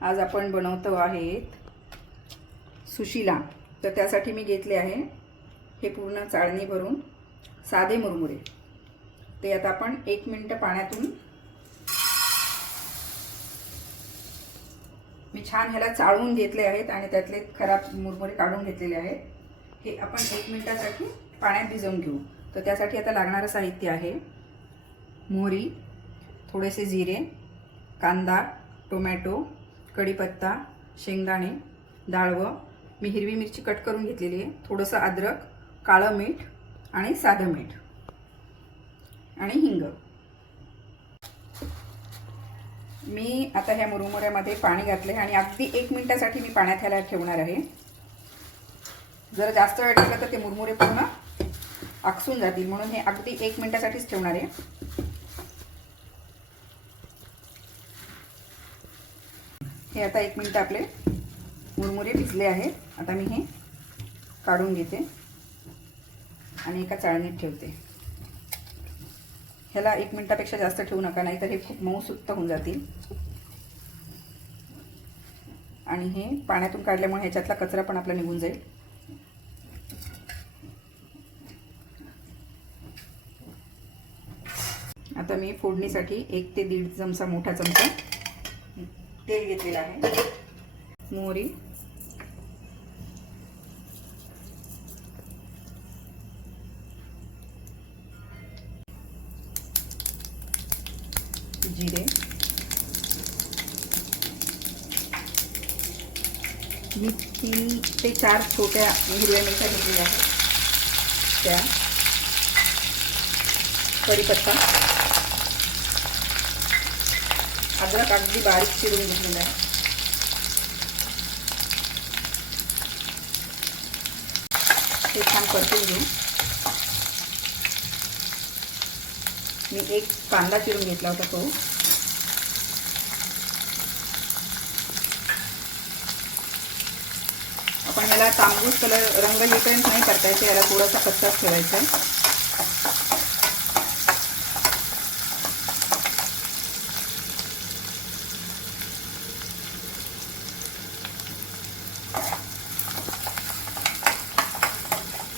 आज आपण बनवतो आहेत सुशिला। तर त्यासाठी मी घेतले आहे हे पूर्ण चाळणी भरून साधे मुरमुरे। ते आता आपण 1 मिनिट पाण्यातून मी छान ह्याला चाळून घेतले आहेत आणि त्यातले खराब मुरमुरे काढून घेतलेले आहेत। हे आपण 1 मिनिटासाठी पाण्यात भिजवून घेऊ। तर त्यासाठी आता लागणारं साहित्य आहे मोहरी, थोडेसे जिरे, कांदा, टोमॅटो, कढीपत्ता, शेंगदाणे, डाळवं, मी हिरवी मिरची कट करून घेतलेली आहे, थोडंसं अद्रक, काळं मीठ आणि साधं मीठ आणि हिंग। मी आता ह्या मुरमुऱ्यामध्ये पाणी घातले आणि अगदी 1 मिनिटासाठी मी पाण्यात ह्याला ठेवणार आहे। जर जास्त वेळ ठेवला तर ते मुरमुरे पूर्ण आकसून जातील, म्हणून हे अगदी 1 मिनिटासाठीच ठेवणार आहे। हे आता 1 मिनिट आपले मुरमुरे भिजले आहेत। आता मी हे काढून घेते आणि एका चाळणीत ठेवते। ह्याला 1 मिनिटापेक्षा जास्त ठेवू नका, नाहीतर हे खूप मऊ सुत्त होऊन जातील आणि हे पाण्यातून काढल्यामुळे ह्याच्यातला कचरा पण आपला निघून जाईल। आता मी फोडणीसाठी 1 ते 1.5 चमचा मोठा चमचा तेल घेतलेलं आहे। मोहरी, जिरे, मी 3 ते 4 छोट्या हिरव्या मिरच्या घेतलेल्या आहेत, त्या, कढीपत्ता, अद्रक अगदी बारीक चिरून घेतलेला आहे, हे छान परतून घेऊ। मी 1 कांदा चिरून घेतला होता तो, आपण याला तांबूस कलर रंग येईपर्यंत नाही परतायचं, याला थोडासा कच्चाच ठेवायचा आहे।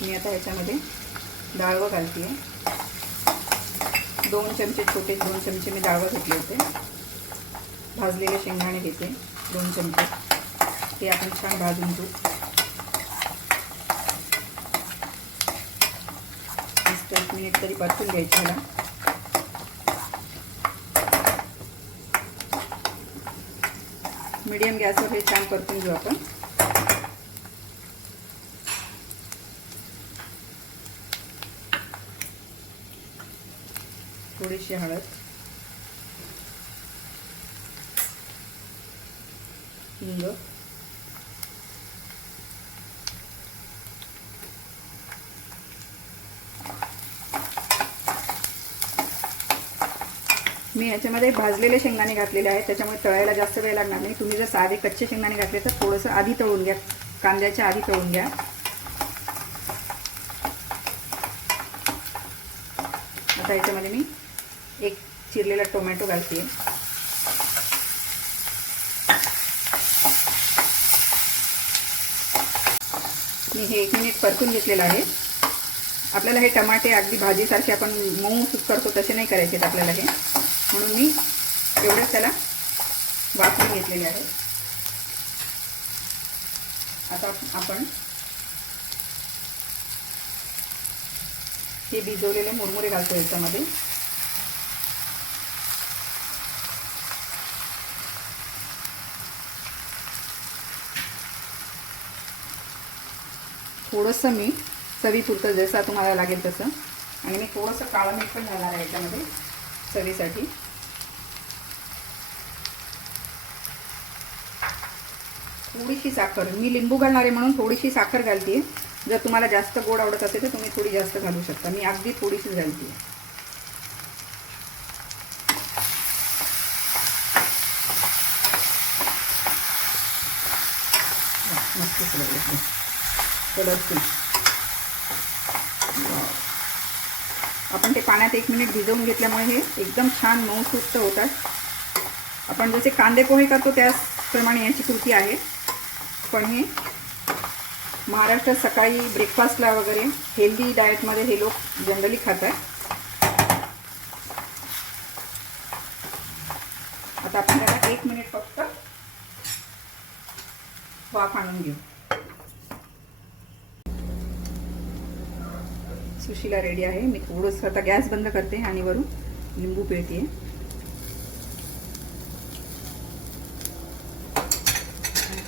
मी आता ह्याच्यामध्ये डाळवं घालते आहे, 2 चमचे छोटे 2 चमचे मी डाळवं घेतले होते। भाजलेले शेंगदाणे घेते 2 चमचे, ते आपण छान भाजून घेऊ। 1 मिनिट तरी परतून घ्यायचं ह्याला। मीडियम गॅसवर हे छान परतून घेऊ आपण। थोडीशी हळद, हिंग, मी याच्यामध्ये भाजलेले शेंगदाणे घातलेले आहेत, त्याच्यामुळे तळायला जास्त वेळ लागणार नाही। तुम्ही जर साधे कच्चे शेंगदाणे घातले तर थोडंसं आधी तळून घ्या, कांद्याच्या आधी तळून घ्या। आता याच्यामध्ये मी 1 चिरलेला टोमॅटो घालते, मी हे 1 मिनिट परतून घेतलेलं आहे। आपल्याला हे टमाटे अगदी भाजीसारखे आपण मऊ सुक करतो तसे नाही करायचे आहेत आपल्याला हे, म्हणून मी एवढंच त्याला वाफवून घेतलेले आहे। आता आपण हे भिजवलेले मुरमुरे घालतो याच्यामध्ये। थोडंसं मीठ चवीपुरतं, जसं तुम्हाला लागेल तसं, आणि मी थोडंसं काळं मीठ पण घालणार आहे याच्यामध्ये चवीसाठी। थोडीशी साखर, मी लिंबू घालणार आहे म्हणून थोडीशी साखर घालते। जर तुम्हाला जास्त गोड आवडत असेल तर तुम्ही थोडी जास्त घालू शकता, मी अगदी थोडीशीच घालते। मस्त कलरफुल। आपण ते पाण्यात 1 मिनिट भिजवून घेतल्यामुळे हे एकदम छान मऊसूत होतात। आपण जसे कांदे पोहे करतो प्रमाणे याची कृती आहे. पण हे महाराष्ट्रात सकाळी ब्रेकफास्टला वगैरे हेल्दी डाएटमध्ये हे लोक जनरली खातात. आता आपण त्याला 1 मिनिट फक्त वाफ आणून घेऊ. सुशीला रेडी आहे. मी थोडंसं आता गॅस बंद करते आणि वरून लिंबू पिळते.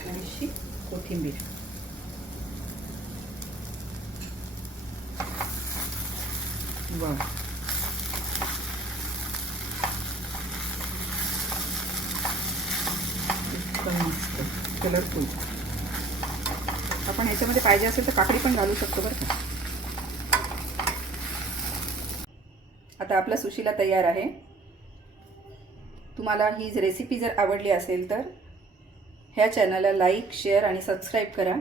थोडीशी कोथिंबीर. वा, एकदम मस्त कलरफुल. आपण ह्याच्यामध्ये पाहिजे असेल तर काकडी पण घालू शकतो बरं का. आता आपला सुशीला तयार आहे. तुम्हाला ही रेसिपी जर आवडली असेल तर ह्या चॅनलला लाईक, शेअर आणि सबस्क्राईब करा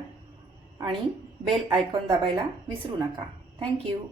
आणि बेल आयकॉन दाबायला विसरू नका. थँक्यू.